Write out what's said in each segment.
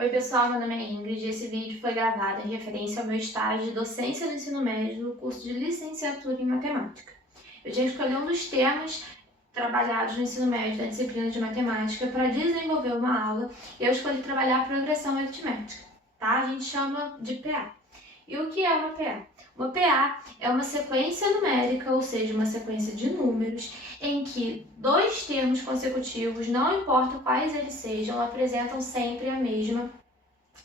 Oi pessoal, meu nome é Ingrid e esse vídeo foi gravado em referência ao meu estágio de docência do ensino médio no curso de licenciatura em matemática. Eu tinha que escolher um dos temas trabalhados no ensino médio da disciplina de matemática para desenvolver uma aula e eu escolhi trabalhar a progressão aritmética, tá? A gente chama de PA. E o que é uma PA? Uma PA é uma sequência numérica, ou seja, uma sequência de números, em que dois termos consecutivos, não importa quais eles sejam, apresentam sempre a mesma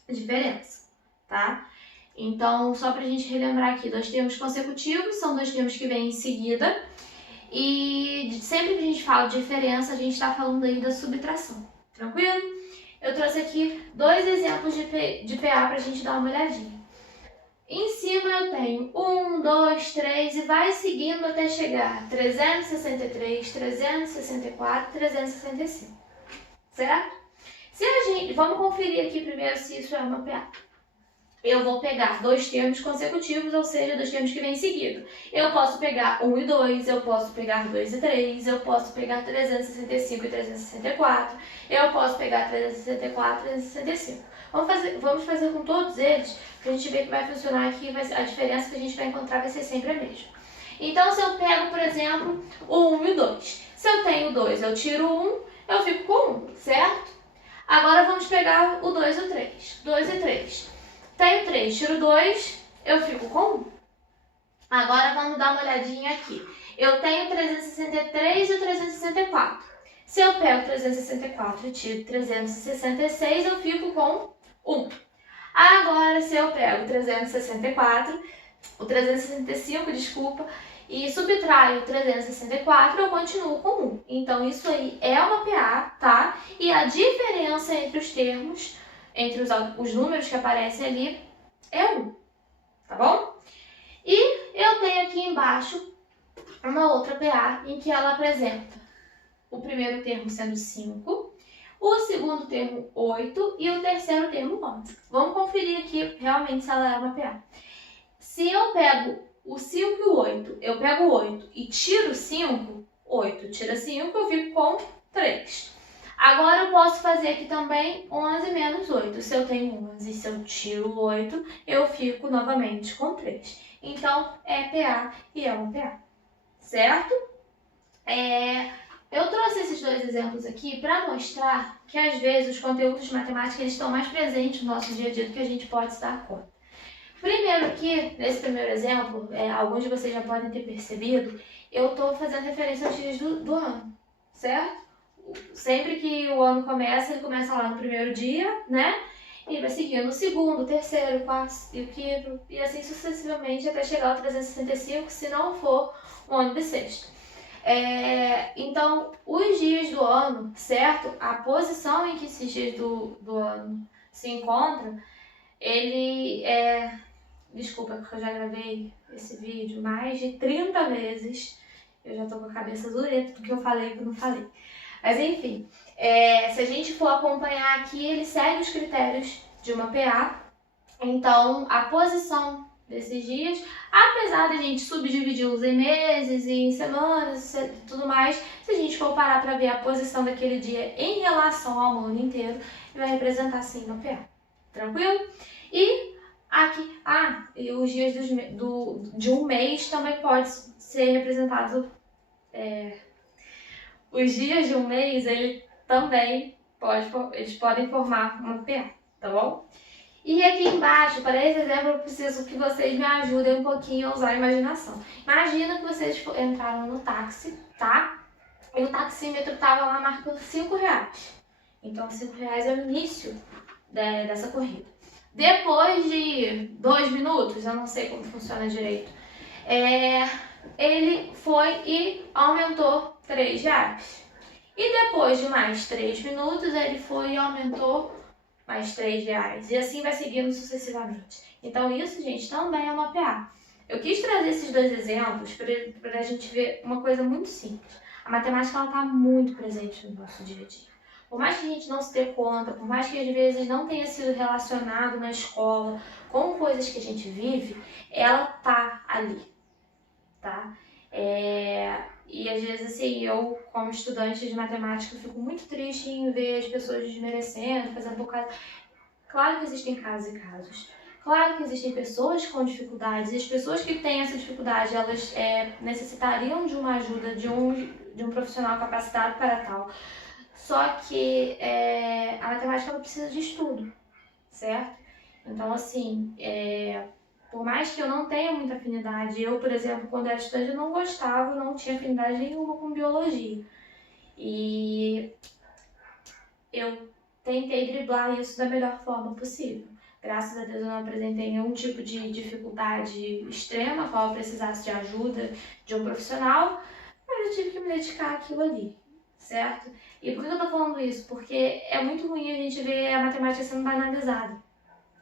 diferença, tá? Então, só para a gente relembrar aqui, dois termos consecutivos são dois termos que vêm em seguida, e sempre que a gente fala de diferença, a gente está falando aí da subtração, tranquilo? Eu trouxe aqui dois exemplos de PA para a gente dar uma olhadinha. Em cima eu tenho 1, 2, 3 e vai seguindo até chegar a 363, 364, 365, certo? Vamos conferir aqui primeiro se isso é uma PA. Eu vou pegar dois termos consecutivos, ou seja, dois termos que vêm em seguida. Eu posso pegar 1 e 2, eu posso pegar 2 e 3, eu posso pegar 365 e 364, eu posso pegar 364 e 365. Vamos fazer com todos eles, para a gente ver que vai funcionar aqui, a diferença que a gente vai encontrar vai ser sempre a mesma. Então, se eu pego, por exemplo, o 1 e o 2. Se eu tenho o 2, eu tiro o 1, eu fico com 1, certo? Agora vamos pegar o 2 e o 3. 2 e 3. Tenho 3, tiro 2, eu fico com 1. Agora vamos dar uma olhadinha aqui. Eu tenho 363 e 364. Se eu pego 364 e tiro 366, eu fico com 1. Agora, se eu pego o 365, desculpa, e subtraio 364, eu continuo com 1. Então, isso aí é uma PA, tá? E a diferença entre os termos, entre os números que aparecem ali, é 1, tá bom? E eu tenho aqui embaixo uma outra PA em que ela apresenta o primeiro termo sendo 5, o segundo termo 8 e o terceiro termo 11. Vamos conferir aqui realmente se ela é uma PA. Se eu pego o 5 e o 8, eu pego o 8 e tiro 5, 8 tira 5, eu fico com 3. Agora eu posso fazer aqui também 11 menos 8. Se eu tenho 11 e se eu tiro 8, eu fico novamente com 3. Então, é PA e é uma PA, certo? Eu trouxe esses dois exemplos aqui para mostrar que, às vezes, os conteúdos de matemática eles estão mais presentes no nosso dia a dia do que a gente pode se dar conta. Primeiro aqui, nesse primeiro exemplo, alguns de vocês já podem ter percebido, eu estou fazendo referência aos dias do ano, certo? Sempre que o ano começa, ele começa lá no primeiro dia, né? E vai seguindo o segundo, o terceiro, o quarto e o quinto, e assim sucessivamente até chegar ao 365, se não for um ano bissexto. Então, os dias do ano, certo? A posição em que esses dias do ano se encontram, ele é... Desculpa, porque eu já gravei esse vídeo mais de 30 vezes. Eu já tô com a cabeça dureta porque eu falei que eu não falei. Mas enfim, se a gente for acompanhar aqui, ele segue os critérios de uma PA. Então, a posição desses dias, apesar de a gente subdividi-los em meses, em semanas e tudo mais, se a gente for parar para ver a posição daquele dia em relação ao ano inteiro, ele vai representar sim uma PA. Tranquilo? E aqui, e os dias de um mês também pode ser representado. Os dias de um mês, eles podem formar uma PA, tá bom? E aqui embaixo, para esse exemplo, eu preciso que vocês me ajudem um pouquinho a usar a imaginação. Imagina que vocês entraram no táxi, tá? E o taxímetro estava lá marcando R$5. Então, R$5 é o início dessa corrida. Depois de 2 minutos, eu não sei como funciona direito, ele foi e aumentou R$3. E depois de mais 3 minutos, ele foi e aumentou mais R$3. E assim vai seguindo sucessivamente. Então isso, gente, também é uma PA. Eu quis trazer esses dois exemplos para a gente ver uma coisa muito simples. A matemática está muito presente no nosso dia a dia. Por mais que a gente não se dê conta, por mais que às vezes não tenha sido relacionado na escola com coisas que a gente vive, ela tá ali, tá? E às vezes, assim, eu, como estudante de matemática, fico muito triste em ver as pessoas desmerecendo, fazendo bocado. Claro que existem casos e casos. Claro que existem pessoas com dificuldades, e as pessoas que têm essa dificuldade, elas necessitariam de uma ajuda de um profissional capacitado para tal. Só que a matemática ela precisa de estudo, certo? Então, assim, por mais que eu não tenha muita afinidade, eu, por exemplo, quando era estudante, eu não gostava, não tinha afinidade nenhuma com biologia. E eu tentei driblar isso da melhor forma possível. Graças a Deus eu não apresentei nenhum tipo de dificuldade extrema, qual eu precisasse de ajuda de um profissional, mas eu tive que me dedicar àquilo ali, certo? E por que eu tô falando isso? Porque é muito ruim a gente ver a matemática sendo banalizada,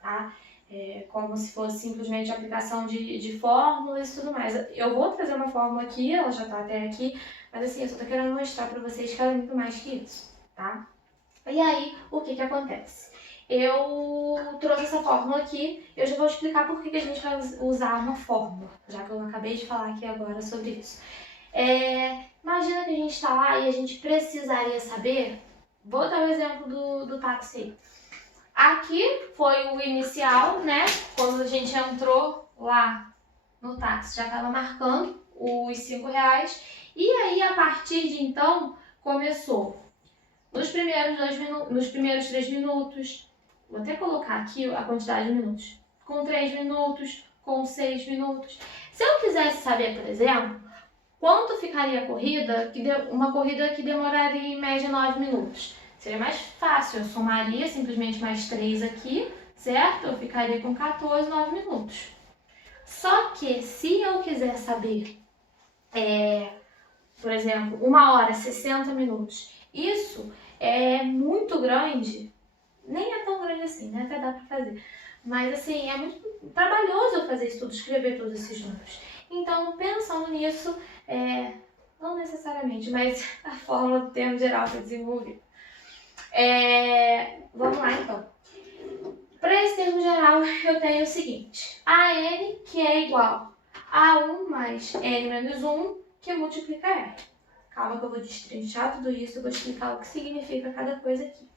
tá? Como se fosse simplesmente a aplicação de fórmulas e tudo mais. Eu vou trazer uma fórmula aqui, ela já tá até aqui, mas assim, eu só tô querendo mostrar pra vocês que ela é muito mais que isso, tá? E aí, o que acontece? Eu trouxe essa fórmula aqui, eu já vou explicar por que a gente vai usar uma fórmula, já que eu acabei de falar aqui agora sobre isso. Imagina que a gente está lá e a gente precisaria saber, vou dar o exemplo do táxi. Aqui foi o inicial, né? Quando a gente entrou lá no táxi, já estava marcando os R$5. E aí, a partir de então, começou nos primeiros 3 minutos, vou até colocar aqui a quantidade de minutos, com 3 minutos, com 6 minutos. Se eu quisesse saber, por exemplo, quanto ficaria a corrida, uma corrida que demoraria em média 9 minutos, seria mais fácil, eu somaria simplesmente mais 3 aqui, certo? Eu ficaria com 14, 9 minutos. Só que se eu quiser saber, por exemplo, 1 hora, 60 minutos, isso é muito grande, nem é tão grande assim, né? Até dá pra fazer. Mas assim, é muito trabalhoso eu fazer isso tudo, escrever todos esses números. Então, pensando nisso, não necessariamente, mas a fórmula do termo geral foi desenvolvida. Vamos lá então. Para esse termo geral, eu tenho o seguinte: AN, que é igual a 1 mais N menos 1, que multiplica R. Calma que eu vou destrinchar tudo isso, eu vou explicar o que significa cada coisa aqui.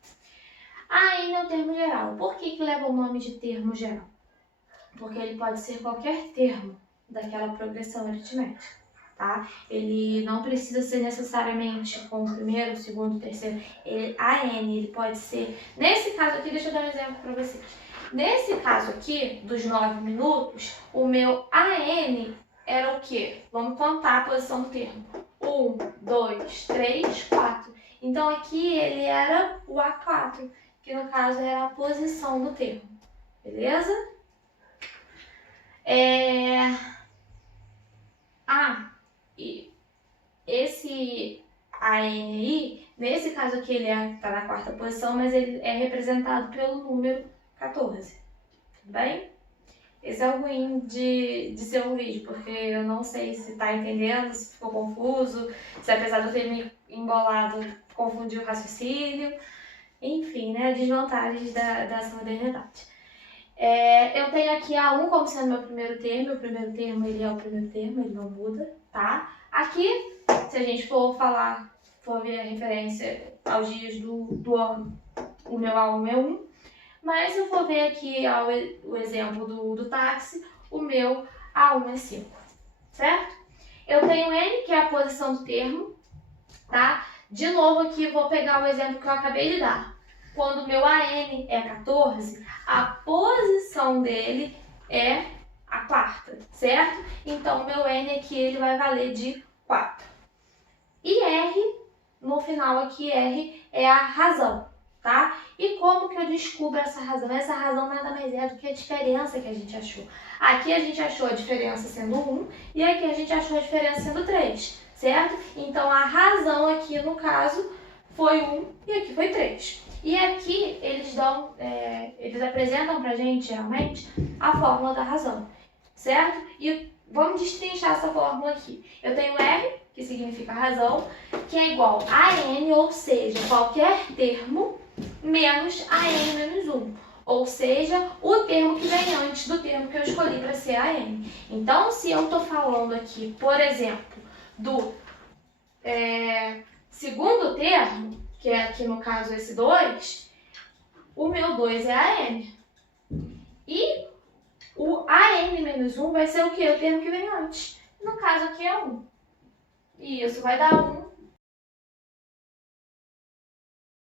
AN é o termo geral. Por que leva o nome de termo geral? Porque ele pode ser qualquer termo daquela progressão aritmética, tá? Ele não precisa ser necessariamente com o primeiro, o segundo, o terceiro. AN, ele pode ser... Nesse caso aqui, deixa eu dar um exemplo para vocês. Nesse caso aqui, dos 9 minutos, o meu AN era o quê? Vamos contar a posição do termo. 1, 2, 3, 4. Então aqui ele era o A4, que no caso era a posição do termo. Beleza? E esse ANI, nesse caso aqui ele está na 4ª posição, mas ele é representado pelo número 14. Tudo bem? Esse é o ruim de ser um vídeo, porque eu não sei se está entendendo, se ficou confuso, se apesar de eu ter me embolado, confundiu o raciocínio. Enfim, né? Desvantagens dessa modernidade. Eu tenho aqui A1 como sendo meu primeiro termo. O primeiro termo, ele é o primeiro termo, ele não muda, tá? Aqui, se a gente for ver a referência aos dias do ano, o meu A1 é 1. Mas se eu for ver aqui o exemplo do táxi, o meu A1 é 5, certo? Eu tenho N, que é a posição do termo, tá? De novo aqui, vou pegar o exemplo que eu acabei de dar. Quando o meu AN é 14, a posição dele é a 4ª, certo? Então, o meu N aqui ele vai valer de 4. E R, no final aqui, R é a razão, tá? E como que eu descubro essa razão? Essa razão nada mais é do que a diferença que a gente achou. Aqui a gente achou a diferença sendo 1 e aqui a gente achou a diferença sendo 3, certo? Então, a razão aqui, no caso, foi 1 e aqui foi 3. E aqui eles apresentam pra gente, geralmente, a fórmula da razão, certo? E vamos destrinchar essa fórmula aqui. Eu tenho R, que significa razão, que é igual a N, ou seja, qualquer termo, menos a N menos 1. Ou seja, o termo que vem antes do termo que eu escolhi para ser a N. Então, se eu estou falando aqui, por exemplo, do segundo termo, que é aqui no caso esse 2, o meu 2 é AN. E o AN menos 1 vai ser o quê? O termo que vem antes. No caso aqui é 1. E isso vai dar 1.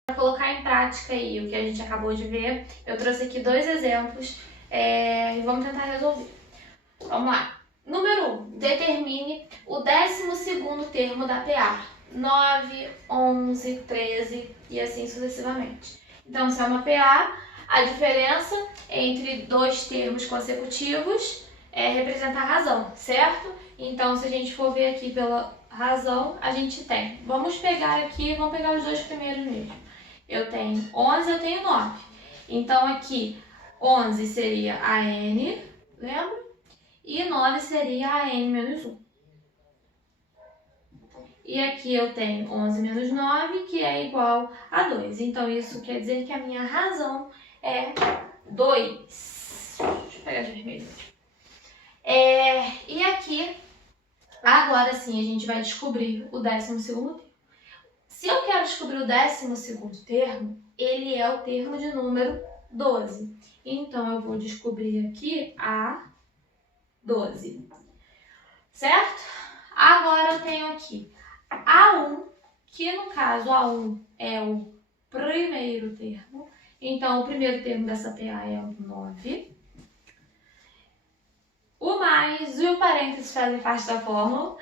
Para colocar em prática aí o que a gente acabou de ver, eu trouxe aqui 2 exemplos e vamos tentar resolver. Vamos lá. Número 1. Determine o 12º termo da PA. 9, 11, 13 e assim sucessivamente. Então, se é uma PA, a diferença entre 2 termos consecutivos representa a razão, certo? Então, se a gente for ver aqui pela razão, a gente tem. Vamos pegar aqui, vamos pegar os 2 primeiros mesmo. Eu tenho 11, eu tenho 9. Então, aqui, 11 seria AN, lembra? E 9 seria AN menos 1. E aqui eu tenho 11 menos 9, que é igual a 2. Então, isso quer dizer que a minha razão é 2. Deixa eu pegar de vermelho. E aqui, agora sim, a gente vai descobrir o 12º termo. Se eu quero descobrir o 12º termo, ele é o termo de número 12. Então, eu vou descobrir aqui a 12. Certo? Agora eu tenho aqui A1, que no caso A1 é o primeiro termo. Então, o primeiro termo dessa PA é o 9. O mais e o parênteses fazem parte da fórmula.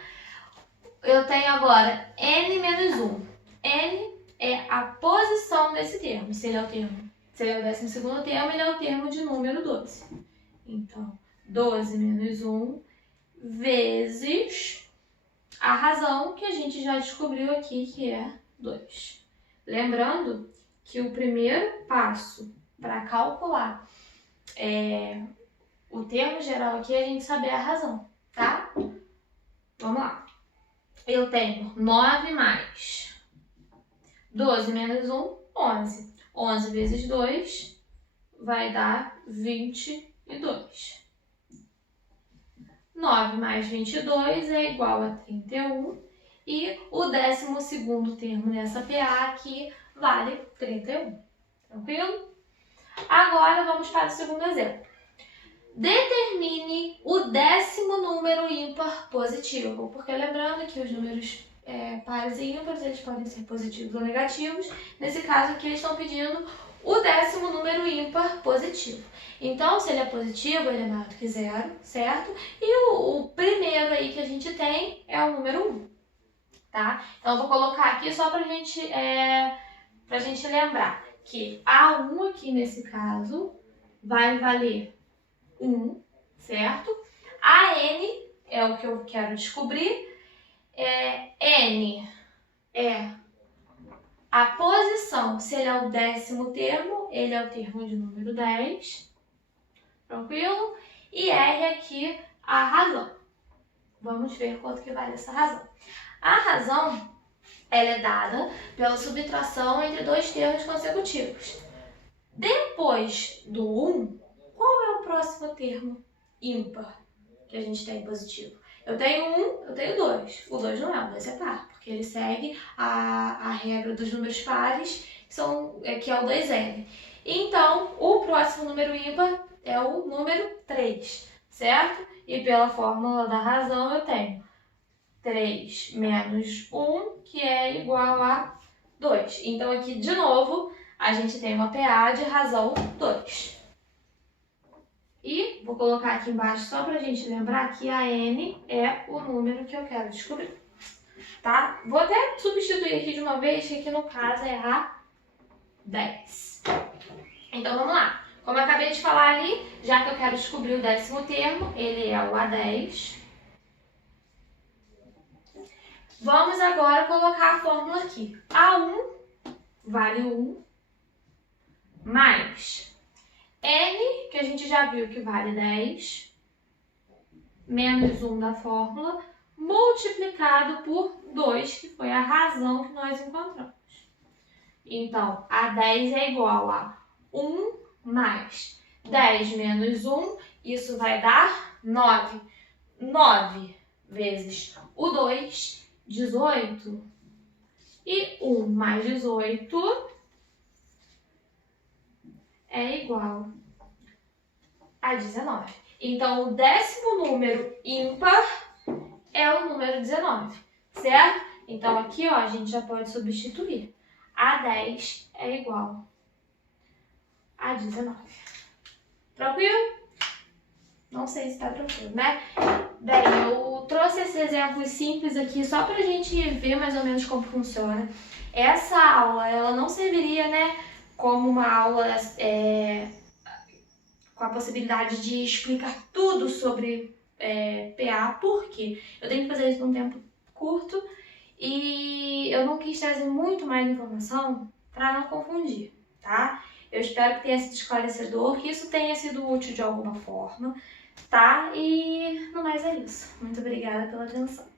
Eu tenho agora N menos 1. N é a posição desse termo. Se ele é o 12º termo, ele é o termo de número 12. Então, 12 menos 1 vezes a razão que a gente já descobriu aqui, que é 2. Lembrando que o primeiro passo para calcular o termo geral aqui é a gente saber a razão, tá? Vamos lá. Eu tenho 9 mais 12 menos 1, 11. 11 vezes 2 vai dar 22. 9 mais 22 é igual a 31. E o 12º termo nessa PA aqui vale 31. Tranquilo? Agora vamos para o segundo exemplo. Determine o 10º número ímpar positivo. Porque lembrando que os números pares e ímpares eles podem ser positivos ou negativos. Nesse caso aqui eles estão pedindo o 10º número ímpar positivo. Então, se ele é positivo, ele é maior do que 0, certo? E o primeiro aí que a gente tem é o número 1, tá? Então, eu vou colocar aqui só pra gente lembrar que A1 aqui nesse caso vai valer 1, certo? AN é o que eu quero descobrir. N é a posição. Se ele é o 10º termo, ele é o termo de número 10. Tranquilo? E R aqui a razão. Vamos ver quanto que vale essa razão. A razão ela é dada pela subtração entre 2 termos consecutivos. Depois do 1, qual é o próximo termo ímpar que a gente tem positivo? Eu tenho 1, eu tenho 2. O 2 não é, o 2 é par, porque ele segue a regra dos números pares, que é o 2N. Então, o próximo número ímpar é o número 3, certo? E pela fórmula da razão eu tenho 3 menos 1, que é igual a 2. Então, aqui, de novo, a gente tem uma PA de razão 2. E vou colocar aqui embaixo só para a gente lembrar que a N é o número que eu quero descobrir, tá? Vou até substituir aqui de uma vez, que aqui no caso é a 10. Então, vamos lá. Como eu acabei de falar ali, já que eu quero descobrir o 10º termo, ele é o A10. Vamos agora colocar a fórmula aqui. A1 vale 1 mais N, que a gente já viu que vale 10, menos 1 da fórmula, multiplicado por 2, que foi a razão que nós encontramos. Então, A10 é igual a 1 mais 10 menos 1, isso vai dar 9. 9 vezes o 2, 18. E 1 mais 18 é igual a 19. Então, o 10º número ímpar é o número 19, certo? Então, aqui, ó, a gente já pode substituir. A 10 é igual a 19. Tranquilo? Não sei se tá tranquilo, né? Bem, eu trouxe esses exemplos simples aqui só pra gente ver mais ou menos como funciona. Essa aula, ela não serviria, né, como uma aula com a possibilidade de explicar tudo sobre PA, porque eu tenho que fazer isso num tempo curto e eu não quis trazer muito mais informação para não confundir, tá? Eu espero que tenha sido esclarecedor, que isso tenha sido útil de alguma forma, tá? E no mais é isso. Muito obrigada pela atenção.